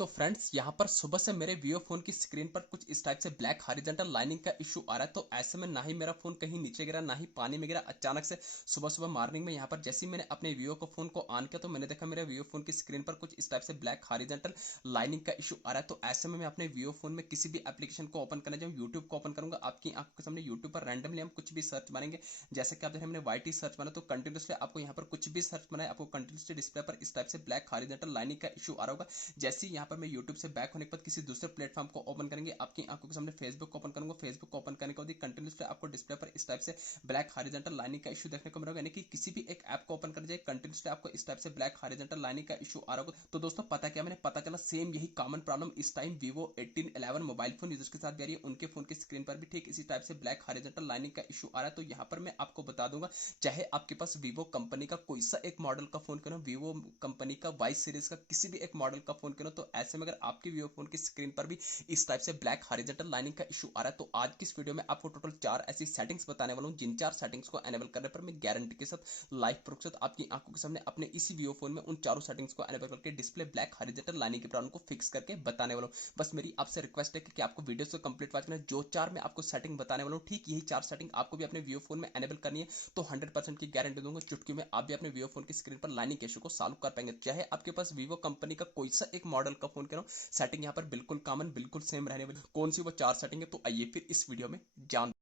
तो फ्रेंड्स यहाँ पर सुबह से मेरे वीवो फोन की स्क्रीन पर कुछ इस टाइप से ब्लैक हॉरिजॉन्टल लाइनिंग का इशू आ रहा है। तो ऐसे में ना ही मेरा फोन कहीं नीचे गिरा ना ही पानी में गिरा, अचानक से सुबह सुबह मॉर्निंग में यहाँ पर जैसे ही मैंने अपने वीवो को फोन को ऑन किया तो मैंने देखा मेरे वीवो फोन की स्क्रीन पर कुछ इस टाइप से ब्लैक हॉरिजॉन्टल लाइनिंग का इशू आ रहा है। तो ऐसे में मैं अपने वीवो फोन में किसी भी एप्लीकेशन को ओपन करने जाऊँ, यूट्यूब को ओपन करूंगा, आपकी आंखों के सामने यूट्यूब पर रैंडमली हम कुछ भी सर्च मारेंगे। जैसे कि आप देख रहे हैं मैंने वाईटी सर्च मारा तो कंटिन्यूसली आपको यहाँ पर कुछ भी सर्च मारा है, आपको कंटिन्यूसली डिस्प्ले पर इस टाइप से ब्लैक हॉरिजॉन्टल लाइनिंग का इशू आ रहा होगा। जैसे ही यहाँ पर मैं यूट्यूब से बैक होने के बाद किसी दूसरे प्लेटफॉर्म को ओपन करेंगे, आपकी आंखों के सामने फेसबुक को ओपन करूंगा, फेसबुक को ओपन करने के बाद कंटिन्यूसली आपको डिस्प्ले पर इस टाइप से ब्लैक हॉरिजॉन्टल लाइनिंग का इशू देखने को मिलेगा। यानी कि किसी भी एक ऐप को ओपन कर जाए कंटिन्यूसली आपको इस टाइप से ब्लैक हॉरिजॉन्टल लाइनिंग का इशू आ रहा होगा। तो दोस्तों पता क्या, मैंने पता चला सेम यही कॉमन प्रॉब्लम इस time Vivo 1811 mobile phone users के साथ भी आ रही है। उनके फोन की स्क्रीन पर भी ठीक इसी टाइप से ब्लैक हॉरिजॉन्टल लाइनिंग का इशू आ रहा है। तो यहाँ पर मैं आपको बता दूंगा, चाहे आपके पास Vivo कंपनी का कोई सा एक मॉडल का फोन क्यों ना, Vivo कंपनी का वाई सीरीज का किसी भी एक मॉडल का फोन क्यों ना, तो ऐसे में अगर आपकी Vivo फोन की स्क्रीन पर भी इस टाइप से ब्लैक हॉरिजॉन्टल लाइनिंग का इशू आ रहा है, तो आज की इस वीडियो में आपको टोटल 4 ऐसी सेटिंग्स बताने वाला हूं, जिन 4 सेटिंग्स को एनेबल करने पर मैं गारंटी के साथ लाइव प्रूफ के साथ आपकी आंखों के सामने अपने इसी Vivo फोन में उन चारों सेटिंग्स को एनेबल करके डिस्प्ले ब्लैक हॉरिजॉन्टल लाइनिंग के प्रॉब्लम को फिक्स करके बताने वाला हूं। बस मेरी आपसे रिक्वेस्ट है कि आपको वीडियो को कंप्लीट वॉच करना है। जो 4 मैं आपको सेटिंग बताने वाला हूं, ठीक यही 4 सेटिंग आपको भी अपने Vivo फोन में एनेबल करनी है। तो 100% की गारंटी दूंगा चुटकी में आप भी अपने Vivo फोन की स्क्रीन पर लाइनिंग के इशू को सॉल्व कर पाएंगे। चाहे आपके पास Vivo कंपनी का कोई सा एक मॉडल का फोन करो, सेटिंग यहाँ पर बिल्कुल कॉमन बिल्कुल सेम रहने वाली। कौन सी वो 4 सेटिंग है, तो आइए फिर इस वीडियो में जान।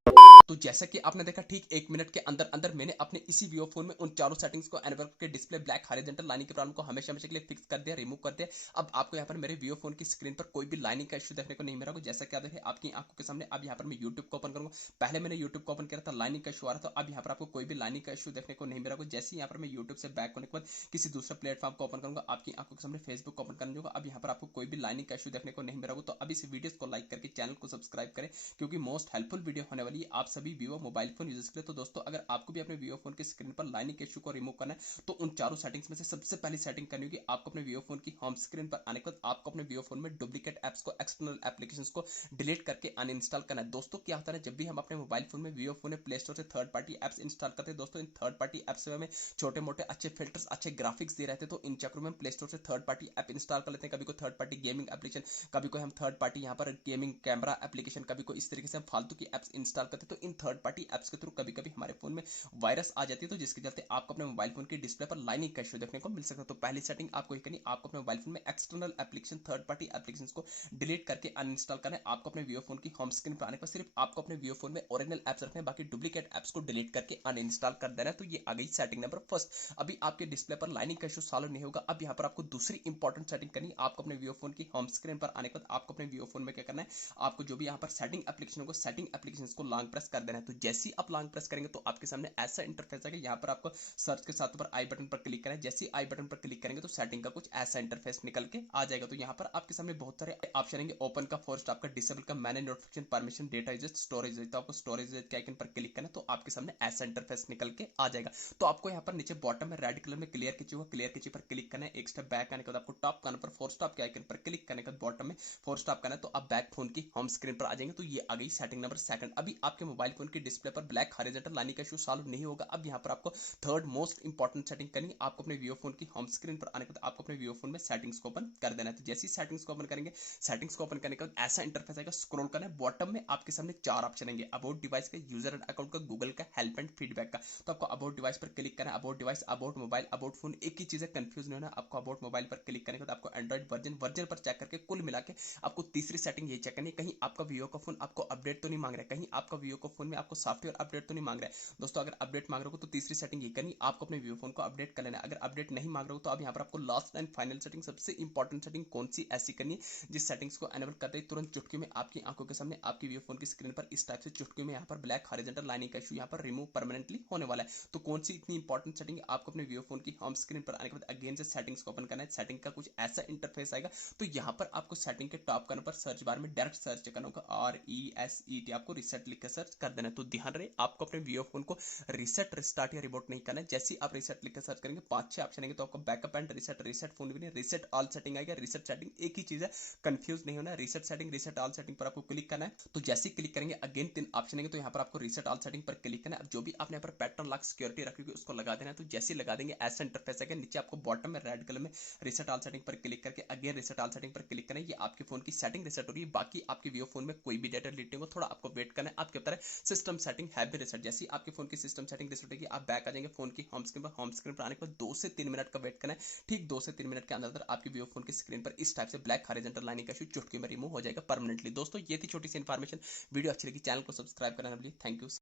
तो जैसा कि आपने देखा ठीक 1 मिनट के अंदर अंदर मैंने अपने इसी Vivo फोन में उन चारों सेटिंग्स को एनेबल करके डिस्प्ले ब्लैक हॉरिजॉन्टल लाइनिंग की प्रॉब्लम को हमेशा हमेशा के लिए फिक्स कर दिया, रिमूव कर दिया। अब आपको यहाँ पर मेरे Vivo फोन की स्क्रीन पर कोई भी लाइनिंग का इशू देखने को नहीं मिला होगा। जैसा कि आप देखें आपकी आंखों के सामने, अब यहाँ पर मैं यूट्यूब को ओपन करूंगा। पहले मैंने यूट्यूब को ओपन किया था, लाइनिंग का इशू आ रहा था। अब यहाँ पर आपको कोई भी लाइनिंग का इशू देखने को नहीं मिला होगा। जैसे यहाँ पर मैं यूट्यूब से बैक होने के बाद किसी दूसरे प्लेटफॉर्म को ओपन करूंगा, आपकी आंखों के सामने फेसबुक को ओपन करने होगा। अब यहाँ पर आपको कोई भी लाइनिंग का इशू देखने को नहीं मिला होगा। तो अब इस वीडियो को लाइक करके चैनल को सब्सक्राइब करें, क्योंकि मोस्ट हेल्पफुल वीडियो होने वाली है आप सभी Vivo मोबाइल फोन यूजर्स के लिए। तो दोस्तों अगर आपको भी अपने Vivo फोन की स्क्रीन पर लाइनिंग के इशू को रिमूव करना है, तो उन चारों सेटिंग्स में से सबसे पहली सेटिंग करनी होगी। आपको अपने Vivo फोन की होम स्क्रीन पर आने के बाद आपको अपने Vivo फोन में डुप्लीकेट एप्स को, एक्सटर्नल एप्लीकेशंस को डिलीट करके अनइंस्टॉल करना है। दोस्तों क्या होता है, जब भी हम अपने मोबाइल फोन में Vivo फोन में प्ले स्टोर से थर्ड पार्टी एप्स इंस्टॉल करते हैं, दोस्तों इन थर्ड पार्टी एप्स में हमें छोटे मोटे अच्छे फिल्टर्स, अच्छे ग्राफिक्स दे रहते हैं। तो इन चक्रों में प्ले स्टोर से थर्ड पार्टी ऐप इंस्टॉल कर लेते हैं। कभी कोई थर्ड पार्टी गेमिंग एप्लीकेशन, कभी कोई हम थर्ड पार्टी यहाँ पर गेमिंग कैमरा एप्लीकेशन, कभी कोई इस तरीके से हम फालतू की एप्स इंस्टॉल करते हैं। तो इन थर्ड पार्टी एप्स के थ्रू कभी कभी हमारे फोन में वायरस आ जाती है, तो जिसके चलते आपको अपने मोबाइल फोन की डिस्प्ले पर लाइनिंग का इशू देखने को मिल सकता है। तो पहली सेटिंग आपको ये करनी, आपको अपने मोबाइल फोन में external application, third party application को डिलीट करके अनइंस्टॉल करना है। आपको अपने Vivo फोन की होम स्क्रीन पर आने पर सिर्फ आपको अपने Vivo फोन में ओरिजिनल एप्स रखने हैं, बाकी डुप्लीकेट एप्स को डिलीट करके अनइंस्टॉल कर देना है। तो ये आ गई सेटिंग नंबर फर्स्ट। अभी आपके डिस्प्ले पर लाइनिंग का इशू सॉल्व नहीं होगा। अब यहाँ पर आपको दूसरी इंपॉर्टेंट सेटिंग करनी है। आपको अपने Vivo फोन की होम स्क्रीन पर आने के बाद आपको अपने Vivo फोन में क्या करना है, आपको जो भी यहाँ पर सेटिंग एप्लीकेशन होगा, सेटिंग एप्लीकेशन को लॉन्ग प्रेस कर देना है। तो जैसे ही आप लॉन्ग प्रेस करेंगे तो आपके सामने ऐसा इंटरफेस आएगा। यहाँ पर आपको सर्च के साथ पर आई बटन पर क्लिक करें। जैसे ही आई बटन पर क्लिक करेंगे तो सेटिंग का कुछ ऐसा इंटरफेस निकल के आ जाएगा। तो यहाँ पर आपके सामने बहुत सारे ऑप्शन आएंगे, ओपन का, फोर्स्ट आपका, डिसेबल का, manage notification, permission, data usage, storage. तो आपको स्टोरेज के आइकन पर क्लिक करना, तो आपके सामने ऐसा इंटरफेस निकल के आ जाएगा। तो आपको यहाँ पर नीचे बॉटम में रेड कलर में क्लियर की होगा, क्लियर की पर क्लिक करना है। एक स्टेप बैक आने के बाद आपको टॉप करने पर फोर स्टॉप के आइकन पर क्लिक करने के बाद बॉटम में फोर स्टॉप करना है, तो आप बैक फोन की होम स्क्रीन पर आ जाएंगे। तो ये आ गई सेटिंग नंबर सेकंड। अभी आपके मोबाइल फोन की डिस्प्ले पर ब्लैक हॉरिजॉन्टल लाइनिंग का इशू सॉल्व नहीं होगा। अब यहाँ पर आपको थर्ड मोस्ट इंपॉर्टेंट सेटिंग करनी, आपको अपने Vivo फोन की होम स्क्रीन पर आने के बाद आपको अपने Vivo फोन में सेटिंग्स को ओपन कर देना है। तो जैसे ही सेटिंग्स को ओपन करेंगे, सेटिंग्स को ओपन करने के बाद ऐसा इंटरफेस आएगा, स्क्रॉल करना है, बॉटम में आपके सामने 4 ऑप्शन आएंगे, अबाउट डिवाइस का, यूजर एंड अकाउंट का, गूगल का, हेल्प एंड फीडबैक का। तो आपको अबाउट डिवाइस पर क्लिक करना है। About device, about mobile, about phone एक ही चीज है, कंफ्यूज नहीं होना। आपको अबाउट मोबाइल पर क्लिक करने के बाद आपको एंड्रॉइड वर्जन पर चेक करके कुल मिला के आपको तीसरी सेटिंग ये चेक करनी है, कहीं आपका Vivo का फोन आपको अपडेट तो नहीं मांग रहा है, कहीं आपका Vivo का फोन में आपको सॉफ्टवेयर अपडेट तो नहीं मांग रहा है। दोस्तों अगर अपडेट मांग रहे हो तो तीसरी सेटिंग ये करनी, आपको अपने Vivo फोन को अपडेट कर लेना है। अगर अपडेट नहीं मांग रहे हो तो अब यहाँ पर आपको लास्ट एंड फाइनल सेटिंग, सबसे इंपॉर्टेंट सेटिंग कौन सी ऐसी करनी है जिस सेटिंग्स को एनेबल करते ही तुरंत चुटकी में आपकी आंखों के सामने आपकी Vivo फोन की स्क्रीन पर इस टाइप से चुटकी में यहाँ पर ब्लैक हॉरिजॉन्टल लाइनिंग का इशू यहाँ पर रिमूव परमानेंटली होने वाला है। तो कौन सी इतनी इंपॉर्टेंट सेटिंग है, आपको अपने Vivo फोन की होम स्क्रीन पर आने के बाद अगेन से सेटिंग्स को ओपन करना है। सेटिंग का कुछ ऐसा इंटरफेस आएगा। तो यहाँ पर आपको सेटिंग के टॉप करने पर सर्च बार में डायरेक्ट सर्च करना होगा, RESET आपको रिसेट लिख कर सर्च कर देना है। तो ध्यान रहे आपको अपने वीवो फोन को रीसेट, रिस्टार्ट या रिबोट नहीं करना है। जैसे ही आप रीसेट लिखकर सर्च करेंगे 5-6 ऑप्शन आएंगे, तो आपको backup and reset, reset phone भी नहीं, रीसेट ऑल सेटिंग आएगा। रीसेट सेटिंग एक ही चीज है, कंफ्यूज नहीं होना है। Reset setting, reset all setting पर आपको क्लिक करना है। तो जैसे ही क्लिक करेंगे अगेन 3 ऑप्शन आएंगे, तो यहाँ पर आपको रीसेट ऑल सेटिंग पर क्लिक करना है। अब जो भी आपने यहाँ पर पैटर्न लॉक सिक्योरिटी रखी होगी उसको लगा देना है। तो जैसे ही लगा देंगे ऐसा इंटरफेस आएगा, नीचे आपको बॉटम में रेड कलर में रीसेट ऑल सेटिंग पर क्लिक करके अगेन रीसेट ऑल सेटिंग पर क्लिक करना है। ये आपके फोन की सेटिंग रीसेट हो रही है। बाकी आपके वीवो फोन में कोई भी डेटा डिलीट नहीं होगा, थोड़ा आपको वेट करना है। आपके ऊपर सिस्टम सेटिंग है भी रीसेट। जैसे आपके फोन की सिस्टम सेटिंग रीसेट होगी, आप बैक आ जाएंगे फोन की होम स्क्रीन पर। होम स्क्रीन पर आने के बाद 2 से 3 मिनट का वेट करना है। ठीक 2 से 3 मिनट के अंदर आपकी वीवो फोन की स्क्रीन पर इस टाइप से ब्लैक हॉरिजॉन्टल लाइनिंग का इशू चुटकी में रिमूव हो जाएगा परमानेंटली। दोस्तों ये थी छोटी सी इन्फॉर्मेशन। वीडियो अच्छी लगी चैनल को सब्सक्राइब करना। Thank you.